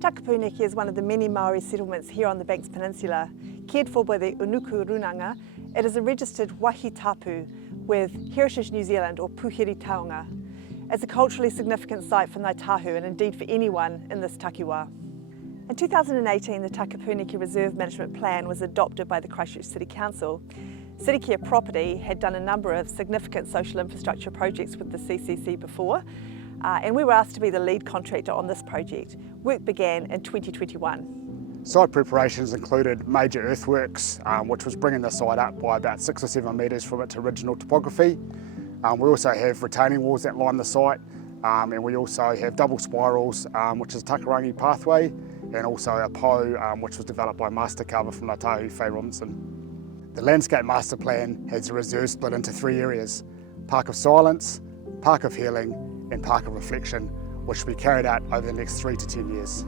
Takapu neke is one of the many Maori settlements here on the Banks Peninsula. Cared for by the Unuku Runanga, it is a registered wahi tapu with Heritage New Zealand or Puhiri Taonga. It's a culturally significant site for Ngai Tahu and indeed for anyone in this takiwā. In 2018, the Takapu neke Reserve Management Plan was adopted by the Christchurch City Council. City Care Property had done a number of significant social infrastructure projects with the CCC before, and we were asked to be the lead contractor on this project. Work began in 2021. Site preparations included major earthworks, which was bringing the site up by about 6 or 7 metres from its original topography. We also have retaining walls that line the site, and we also have double spirals, which is a Takarangi pathway, and also a Pou, which was developed by master carver from Ngai Tahu, Fayne Robinson. The landscape master plan has a reserve split into 3 areas: Park of Silence, Park of Healing, and Park of Reflection, which will be carried out over the next 3 to 10 years.